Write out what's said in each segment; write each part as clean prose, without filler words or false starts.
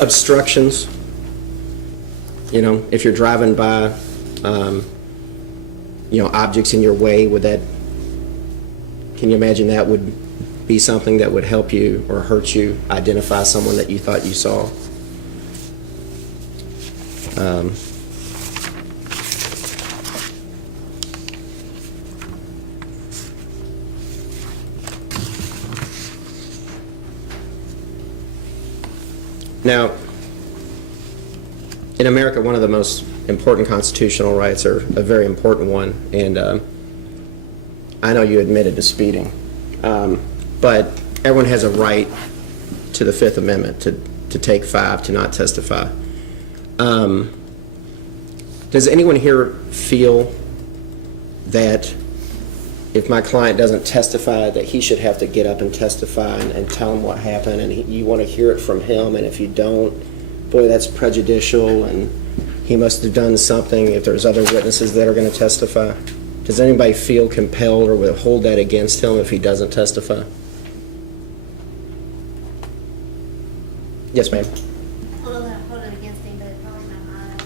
Obstructions, you know, if you're driving by, you know, objects in your way, can you imagine that would be something that would help you or hurt you identify someone that you thought you saw? Now, in America, one of the most important constitutional rights, or a very important one, and I know you admitted to speeding, but everyone has a right to the Fifth Amendment, to take 5, to not testify. Does anyone here feel that if my client doesn't testify, that he should have to get up and testify and tell him what happened, and you want to hear it from him, and if you don't, boy, that's prejudicial, and he must have done something if there's other witnesses that are going to testify? Does anybody feel compelled or will hold that against him if he doesn't testify? Yes, ma'am. Hold it against him, but it's probably not mine.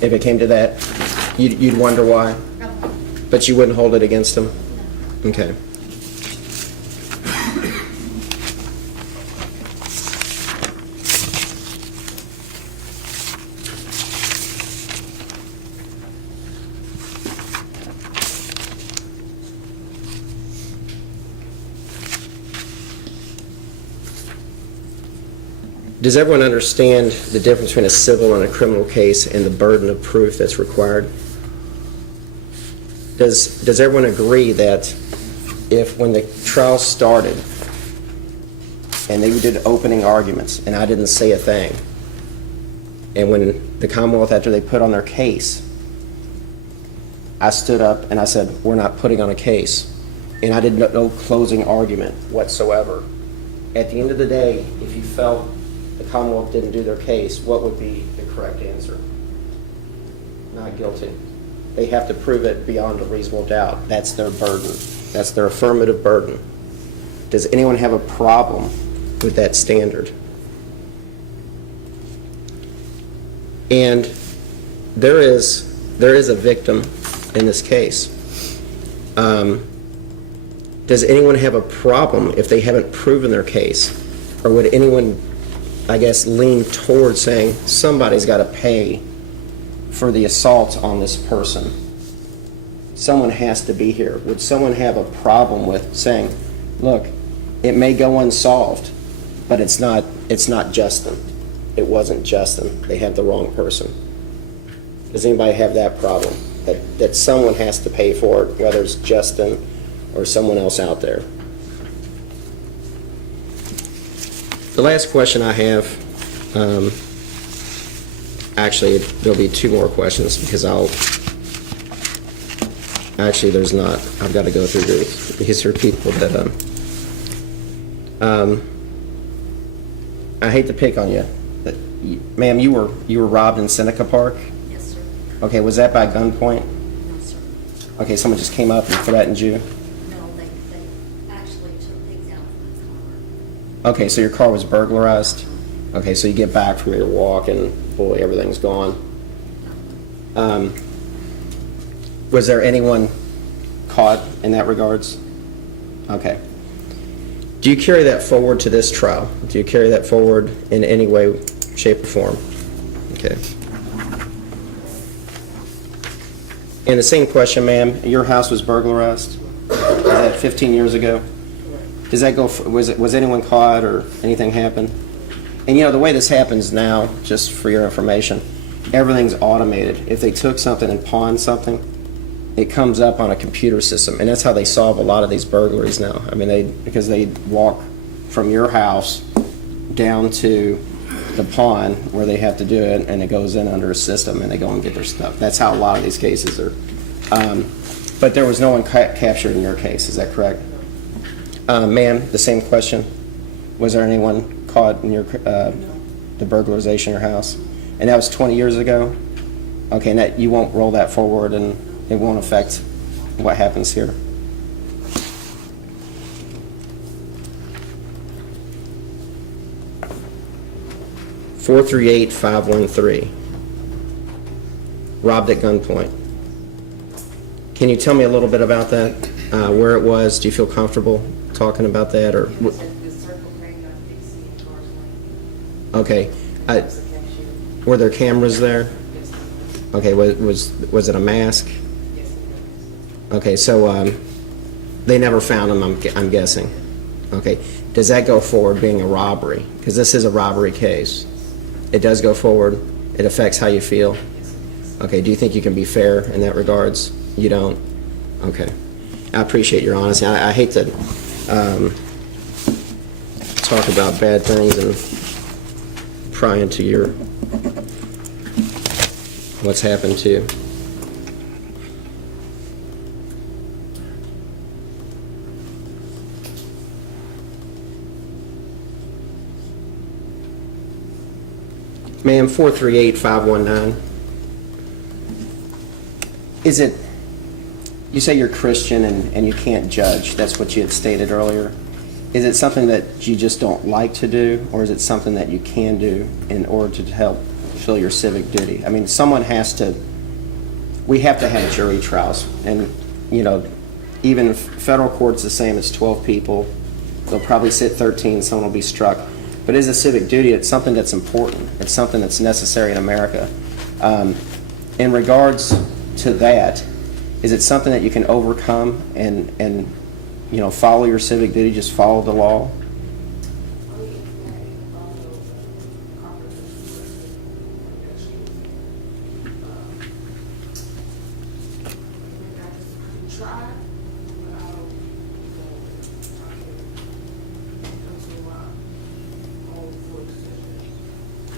If it came to that, you'd wonder why? Probably. But you wouldn't hold it against him? No. Okay. Does everyone understand the difference between a civil and a criminal case and the burden of proof that's required? Does everyone agree that if when the trial started and they did opening arguments and I didn't say a thing, and when the Commonwealth, after they put on their case, I stood up and I said, we're not putting on a case, and I did no closing argument whatsoever, at the end of the day, if you felt the Commonwealth didn't do their case, what would be the correct answer? Not guilty. They have to prove it beyond a reasonable doubt. That's their burden. That's their affirmative burden. Does anyone have a problem with that standard? And there is a victim in this case. Does anyone have a problem if they haven't proven their case? Or would anyone, I guess, lean towards saying somebody's got to pay for the assault on this person? Someone has to be here. Would someone have a problem with saying, look, it may go unsolved, but it's not Justin. It wasn't Justin. They have the wrong person. Does anybody have that problem? That someone has to pay for it, whether it's Justin or someone else out there? The last question I have, actually, there'll be 2 more questions because actually, there's not. I've got to go through these are people that, I hate to pick on you. Ma'am, you were robbed in Seneca Park? Yes, sir. Okay, was that by gunpoint? No, sir. Okay, someone just came up and threatened you? No, they actually took things out from the car. Okay, so your car was burglarized? Okay, so you get back from your walk and, boy, everything's gone. Was there anyone caught in that regards? Okay. Do you carry that forward to this trial? Do you carry that forward in any way, shape, or form? Okay. And the same question, ma'am. Your house was burglarized? Was that 15 years ago? Does that go? Was anyone caught or anything happen? And you know the way this happens now, just for your information, everything's automated. If they took something and pawned something, it comes up on a computer system, and that's how they solve a lot of these burglaries now. I mean, because they walk from your house down to the pawn where they have to do it, and it goes in under a system, and they go and get their stuff. That's how a lot of these cases are. But there was no one captured in your case, is that correct? Ma'am, the same question. Was there anyone caught in your the burglarization of your house? And that was 20 years ago? Okay, and that, you won't roll that forward and it won't affect what happens here? 438-513. Robbed at gunpoint. Can you tell me a little bit about that? Where it was? Do you feel comfortable talking about that? Or It was at the Circle K on Dixie and Cars Lane. okay, That was the cashier. were there cameras there? Yes, Okay, was it a mask? yes, Okay, so they never found him. I'm guessing. Okay, does that go forward being a robbery? Because this is a robbery case. It does go forward. It affects how you feel. Okay, do you think you can be fair in that regards? You don't? Okay. I appreciate your honesty. I hate to talk about bad things and pry into your what's happened to you. Ma'am, 438-519. Is it, you say you're Christian and you can't judge, that's what you had stated earlier. Is it something that you just don't like to do, or is it something that you can do in order to help fulfill your civic duty? I mean, someone has to, we have to have jury trials, and, you know, even federal court's the same, it's 12 people. They'll probably sit 13, someone will be struck. But as a civic duty, it's something that's important. It's something that's necessary in America. In regards to that, is it something that you can overcome and you know, follow your civic duty, just follow the law?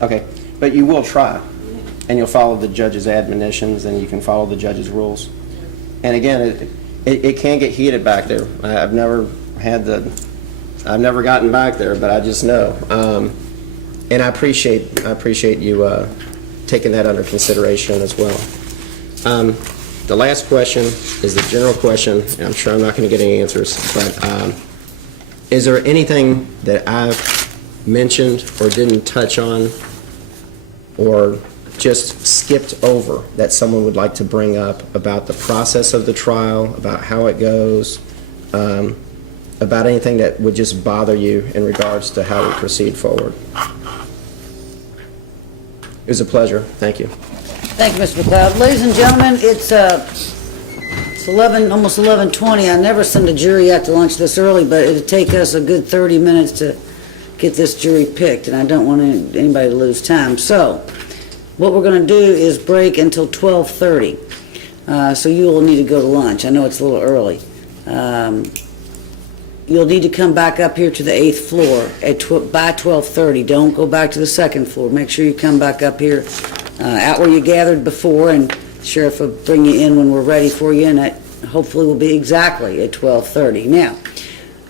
Okay, but you will try, and you'll follow the judge's admonitions, and you can follow the judge's rules. And again, it can get heated back there. I've never gotten back there, but I just know. And I appreciate you taking that under consideration as well. The last question is the general question, and I'm sure I'm not going to get any answers, but is there anything that I've mentioned or didn't touch on or just skipped over that someone would like to bring up about the process of the trial, about how it goes, about anything that would just bother you in regards to how we proceed forward? It was a pleasure. Thank you. Thank you, Mr. McLeod. Ladies and gentlemen, it's 11, almost 11:20. I never send a jury out to lunch this early, but it'd take us a good 30 minutes to get this jury picked, and I don't want anybody to lose time. So what we're going to do is break until 12:30. So you will need to go to lunch. I know it's a little early. You'll need to come back up here to the 8th floor by 12:30. Don't go back to the 2nd floor. Make sure you come back up here out where you gathered before, and the sheriff will bring you in when we're ready for you, and that hopefully will be exactly at 12:30. Now,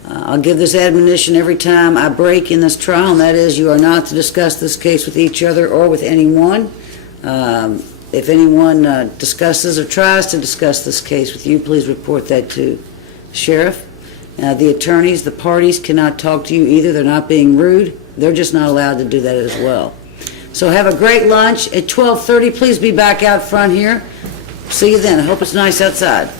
I'll give this admonition every time I break in this trial, and that is you are not to discuss this case with each other or with anyone. If anyone discusses or tries to discuss this case with you, please report that to the sheriff. The attorneys, the parties cannot talk to you either. They're not being rude. They're just not allowed to do that as well. So have a great lunch. At 12:30, please be back out front here. See you then. I hope it's nice outside.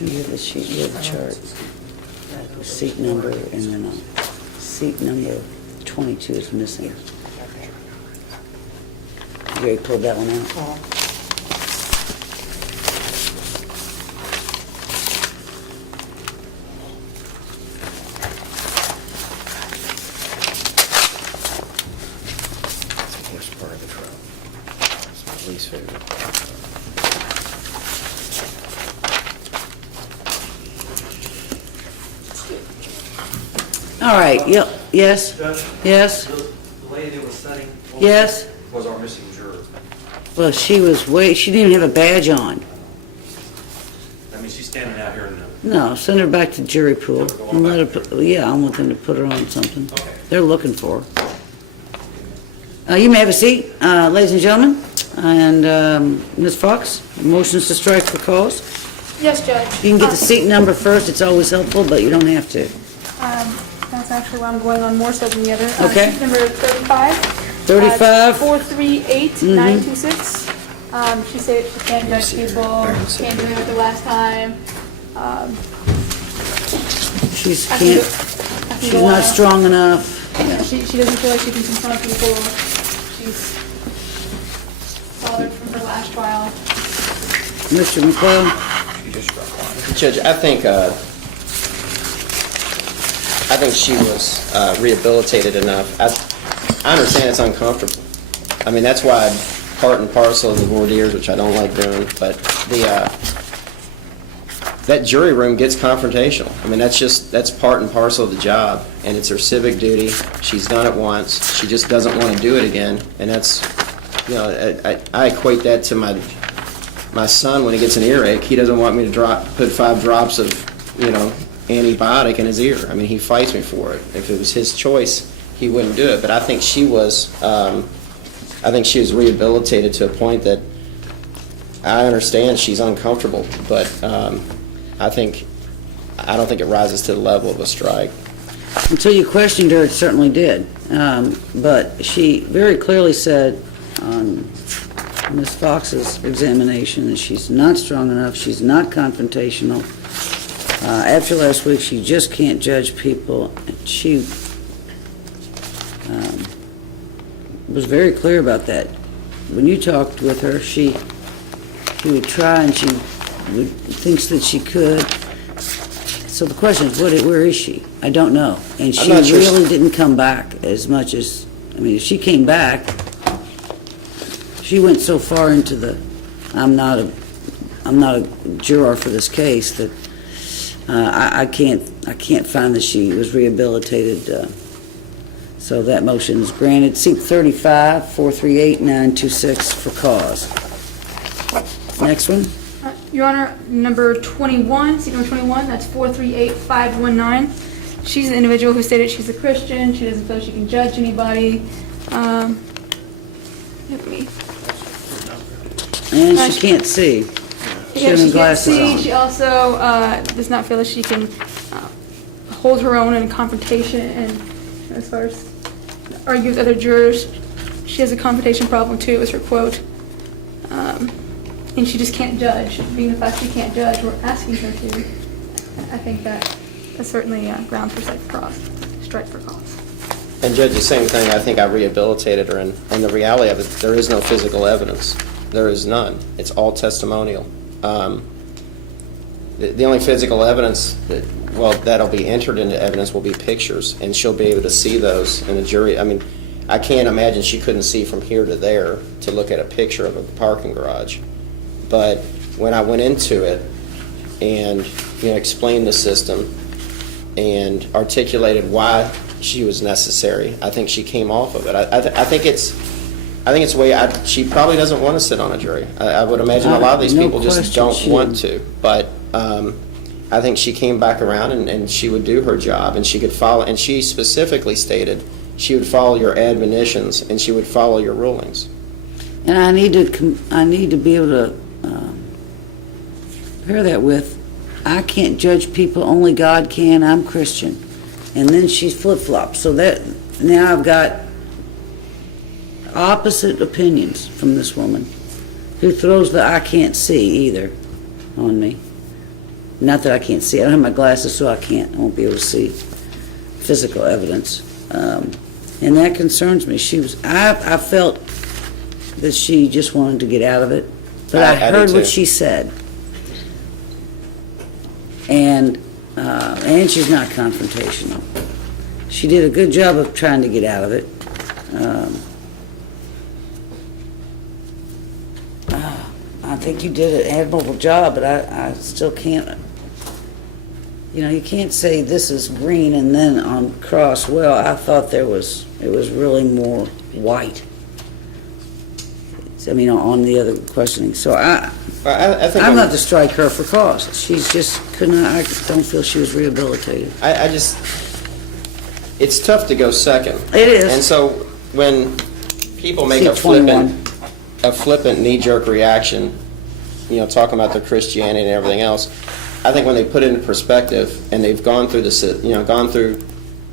You have the sheet, you have the chart, the seat number, and then seat number 22 is missing. You already pulled that one out? That's the worst part of the trial. It's my least favorite. All right, yep, yes, Judge, yes, the lady that was studying yes. was our missing juror. Well, she didn't even have a badge on. I mean, she's standing out here in the No, send her back to jury pool. And let her yeah, I want them to put her on something. Okay. They're looking for her. You may have a seat, ladies and gentlemen. And Ms. Fox, motions to strike for cause. Yes, Judge. You can get the seat number first, it's always helpful, but you don't have to. That's actually why I'm going on more so than the other. Okay. Seat number 35. 35. 438926. She said she can't judge people, can't do it like the last time. She's I can't, can she's go not on. strong enough. She doesn't feel like she can confront people. She's bothered from her last trial. Mr. McLeod? Judge, I think she was rehabilitated enough. I understand it's uncomfortable. I mean, that's why part and parcel of the voir dires, which I don't like doing, but that jury room gets confrontational. I mean, that's part and parcel of the job, and it's her civic duty. She's done it once. She just doesn't want to do it again, and that's, I equate that to my son when he gets an earache. He doesn't want me to put 5 drops of, antibiotic in his ear. I mean, he fights me for it. If it was his choice, he wouldn't do it. But I think she was rehabilitated to a point that I understand she's uncomfortable, but I don't think it rises to the level of a strike. Until you questioned her, it certainly did. But she very clearly said on Ms. Fox's examination that she's not strong enough, she's not confrontational. After last week, she just can't judge people. She was very clear about that. When you talked with her, she would try and she thinks that she could. So the question is, where is she? I don't know. And she not sure really didn't come back as much as, if she came back, she went so far into the, I'm not a juror for this case, that I can't find that she was rehabilitated. So that motion is granted. Seat 35, 438-926 for cause. Next one. Your Honor, number 21, seat number 21, that's 438519. She's the individual who stated she's a Christian. She doesn't feel she can judge anybody. Let me. And she can't see. She has She can't glasses see. on. She also does not feel that she can hold her own in confrontation, and as far as argue with other jurors, she has a confrontation problem too, is her quote. And she just can't judge. Being the fact she can't judge, we're asking her to. I think that's certainly ground for strike for cause. And Judge, the same thing, I think I rehabilitated her, and the reality of it, there is no physical evidence. There is none. It's all testimonial. The only physical evidence that'll be entered into evidence will be pictures, and she'll be able to see those, and the jury, I can't imagine she couldn't see from here to there to look at a picture of a parking garage. But when I went into it and explained the system and articulated why she was necessary, I think she came off of it. I think it's a way. She probably doesn't want to sit on a jury. I would imagine a lot of these No people just question don't she want didn't. to. But I think she came back around and she would do her job, and she could follow. And she specifically stated she would follow your admonitions and she would follow your rulings. And I need to be able to pair that with, I can't judge people, only God can, I'm Christian. And then she's flip-flopped. So that, now I've got opposite opinions from this woman, who throws the I can't see either on me. Not that I can't see. I don't have my glasses, so I won't be able to see physical evidence. And that concerns me. I felt that she just wanted to get out of it. But I do heard too. what she said. And she's not confrontational. She did a good job of trying to get out of it. I think you did an admirable job, but I still can't. You can't say this is green and then on cross. Well, I thought it was really more white. I mean, on the other questioning. So I think I'm not to strike her for cause. She's just couldn't, I don't feel she was rehabilitated. I just, it's tough to go second. It is. And so when people make See, 21. a flippant knee-jerk reaction, talking about their Christianity and everything else, I think when they put it in perspective and they've gone through gone through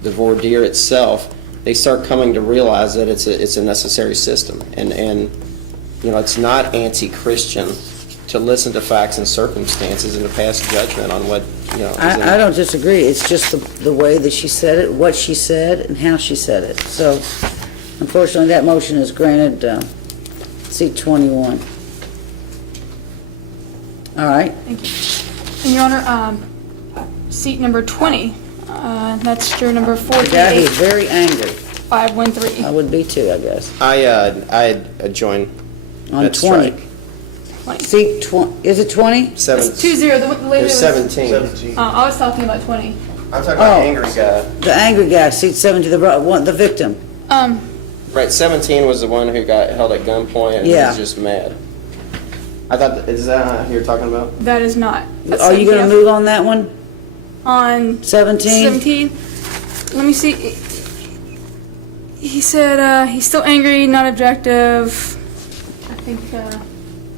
the voir dire itself, they start coming to realize that it's a necessary system, and it's not anti-Christian to listen to facts and circumstances and to pass judgment on what I don't disagree. It's just the way that she said it, what she said, and how she said it. So unfortunately, that motion is granted, seat 21. All right. Thank you. And Your Honor, seat number 20, that's juror number The guy who's 438, very angry. 513. I would be too, I guess. I join On that 20. strike. 20. Seat 20, is it 20? Seven. It's 2-0, the lady There's that was... 17. I was talking about 20. I'm talking about Oh. the angry guy. The angry guy, seat 70, the victim. Right, 17 was the one who got held at gunpoint and Yeah. was just mad. I thought, is that who you're talking about? That is not. That's Are you going to 17. move on that one? On 17? 17, let me see. He said he's still angry, not objective. I think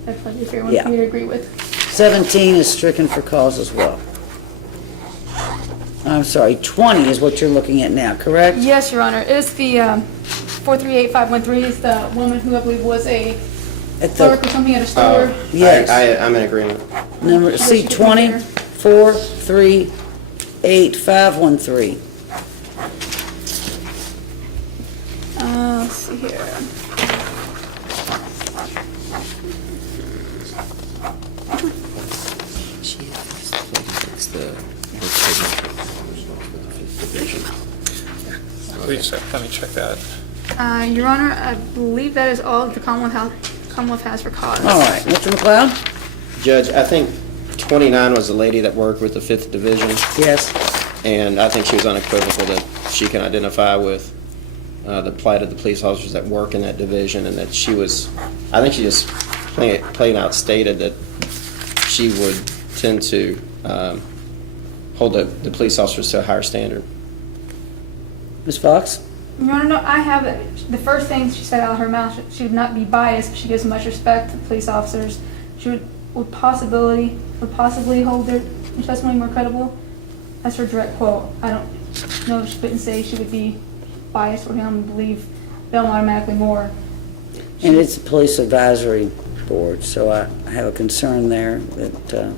that's probably a fair one Yeah. for me to agree with. 17 is stricken for cause as well. I'm sorry, 20 is what you're looking at now, correct? Yes, Your Honor. It's the 438-513. It's the woman who I believe was a At clerk the, or something at a store. Yes. I'm in agreement. number, seat 20, 4, 3, 8, 5, 1, 3. Let's see here. Let me check that. Your Honor, I believe that is all the Commonwealth has for cause. All right, Mr. McLeod? Judge, I think 29 was the lady that worked with the 5th Division, Yes. and I think she was unequivocal that she can identify with the plight of the police officers that work in that division, and that she was, I think she just plain out stated that she would tend to hold the police officers to a higher standard. Ms. Fox? Your Honor, no, I have it. The first thing she said out of her mouth, she would not be biased, but she gives much respect to police officers. She would possibly hold their testimony more credible. That's her direct quote. I don't know if she couldn't say she would be biased or him believe them automatically more. And it's a police advisory board, so I have a concern there that,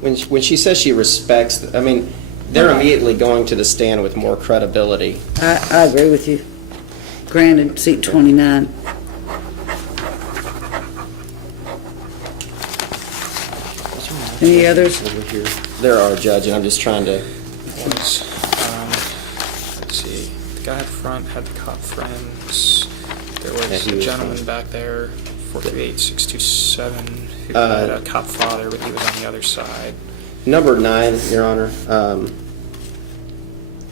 When she says she respects, I mean, they're immediately going to the stand with more credibility. I agree with you. Granted, seat 29. Any others? Over here. There are, Judge, and I'm just trying to, Was, let's see, the guy up front had the cop friends. There Yeah, was he a was gentleman fine. back there, 438-627, who had a cop father, but he was on the other side. number 9, Your Honor,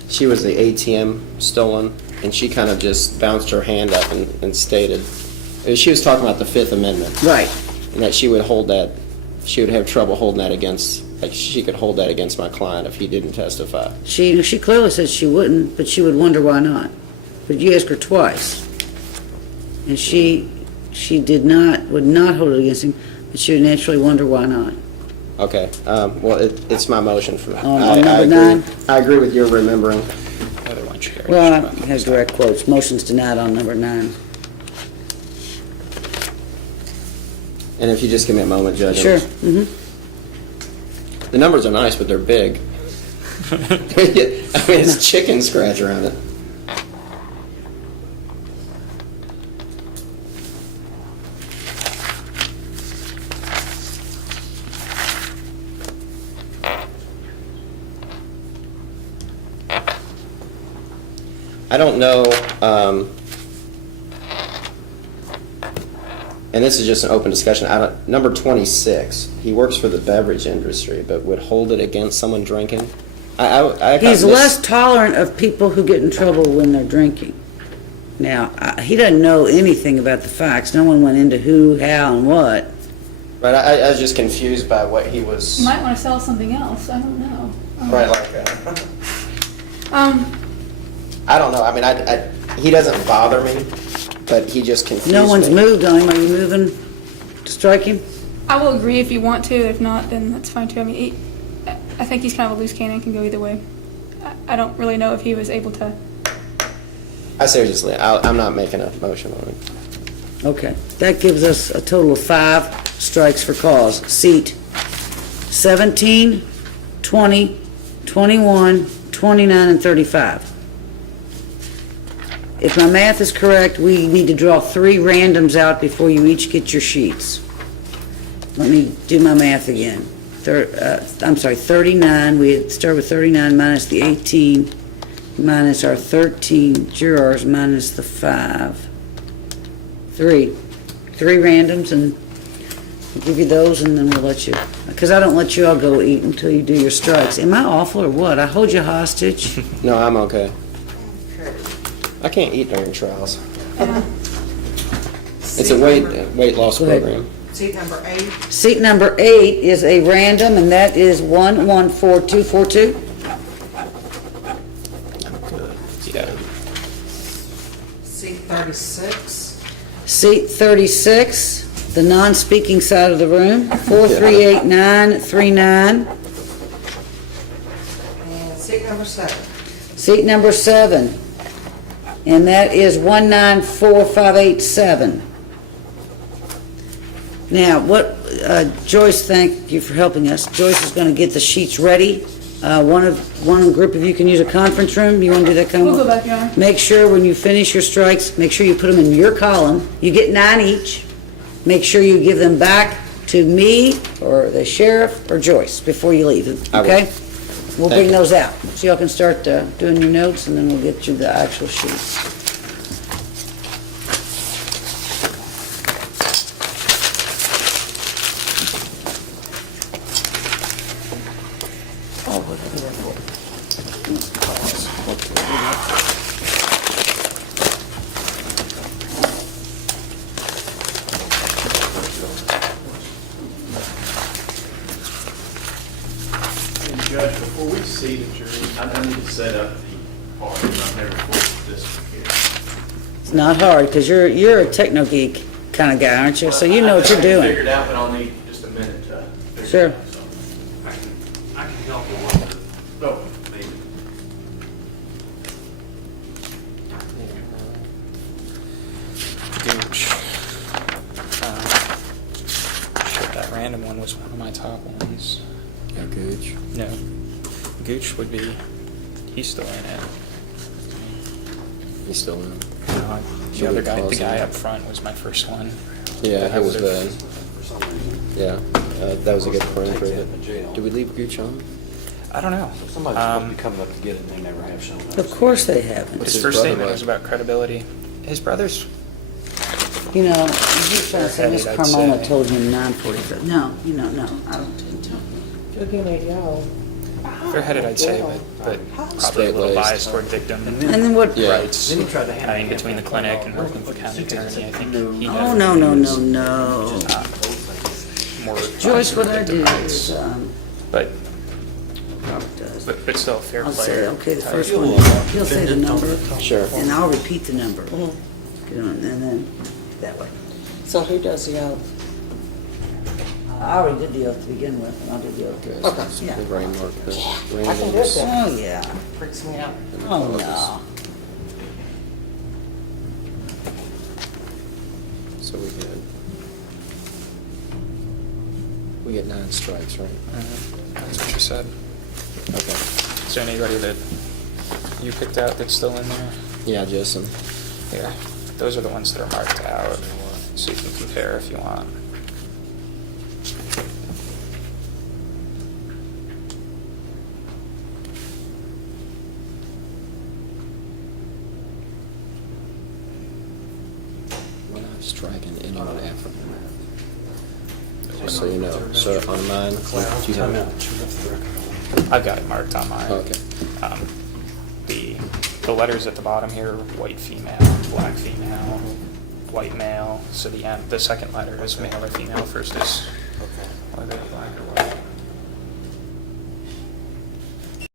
she was the ATM stolen, and she kind of just bounced her hand up and stated, she was talking about the Fifth Amendment, Right. and that she would hold that, she would have trouble holding that against, like, she could hold that against my client if he didn't testify. She clearly said she wouldn't, but she would wonder why not. But you asked her twice. And she would not hold it against him, but she would naturally wonder why not. Okay, well, it's my motion for that. On I number agree. 9? I agree with your remembering. The other one, she already Well, struck. it has direct quotes. Motion's denied on number 9. And if you just give me a moment, Judge. Sure. The numbers are nice, but they're big. I mean, it's chicken scratch around it. I don't know, and this is just an open discussion, number 26, he works for the beverage industry, but would hold it against someone drinking? I He's less tolerant of people who get in trouble when they're drinking. Now, he doesn't know anything about the facts. No one went into who, how, and what. But I was just confused by what he You was, might want to sell something else, I don't know. right, like, I don't know, I mean, he doesn't bother me, but he just confused me. No one's moved on him. Are you moving to strike him? I will agree if you want to, if not, then that's fine too. I mean, I think he's kind of a loose cannon, can go either way. I don't really know if he was able to. I seriously, I'm not making a motion on it. Okay, that gives us a total of 5 strikes for cause. Seat 17, 20, 21, 29, and 35. If my math is correct, we need to draw 3 randoms out before you each get your sheets. Let me do my math again. I'm sorry, 39, we start with 39 minus the 18, minus our 13 jurors, minus the 5. 3 randoms, and we'll give you those, and then we'll let you, because I don't let you all go eat until you do your strikes. Am I awful or what? I hold you hostage? No, I'm okay. I can't eat during trials. It's a weight loss Go ahead. program. Seat number 8. Seat number 8 is a random, and that is 114242. Yeah. Seat 36. Seat 36, the non-speaking side of the room, 438939. And seat number 7. Seat number 7, and that is 194587. Now, what, Joyce, thank you for helping us. Joyce is going to get the sheets ready. One group of you can use a conference room. You want to do that, Conway? We'll go back, Your Honor. Make sure when you finish your strikes, make sure you put them in your column. You get 9 each. Make sure you give them back to me or the sheriff or Joyce before you leave, I will. okay? We'll Thank bring you. those out. So y'all can start doing your notes, and then we'll get you the actual sheets. And Judge, before we see the jury, I need to set up the party. I've never fought this before. It's not hard, because you're a techno geek kind of guy, aren't you? So you know what you're I can doing. figure it out, but I'll need just a minute to figure Sure. it out. So I can help you with it. Oh, maybe. Gooch. Shit, that random one was one of my top ones. Yeah, Gooch. No, Gooch would be, he's still in it. He's still in. No, Should the other we guy, close the guy it? up front was my first one. Yeah, I it was would've- yeah, that was a good parameter. But do we leave Gooch on? I don't know. Somebody's supposed to be coming up to get it, and they never have shown up. Of course they haven't. What's His his first brother statement like? was about credibility. His brother's, You know, he's trying to say Miss I'd Carmona say. told him 9:45. No, no, I don't. they're headed, I'd say, but probably a Straight little laced. biased toward victim And then what? Yeah. rights. Then he tried to hand I mean, it between the clinic and working for county attorney, I think he Oh, never no. was, more Joyce, what I victim do rights. is, But, Robert does. but still a fair I'll say, player. okay, the type. first one, he'll say the number, Sure. and I'll repeat the number. You know, and then, that way. So who does the oath? I already did the oath to begin with, and I'll do the oath. Good. Okay. Yeah. We've already marked the I can do randoms. it. Oh, yeah. Freaks me out. Oh, no. So we get 9 strikes, right? That's what she said. Okay. Is there anybody that you picked out that's still in there? Yeah, Jason. Yeah, those are the ones that are marked out, so you can compare if you want. We're not striking anyone African. Just so you know. So on mine, do you have? I've got it marked on mine. Oh, okay. The the letters at the bottom here, white female, black female, white male. So the second letter is male or female, first is Okay. whether black or white.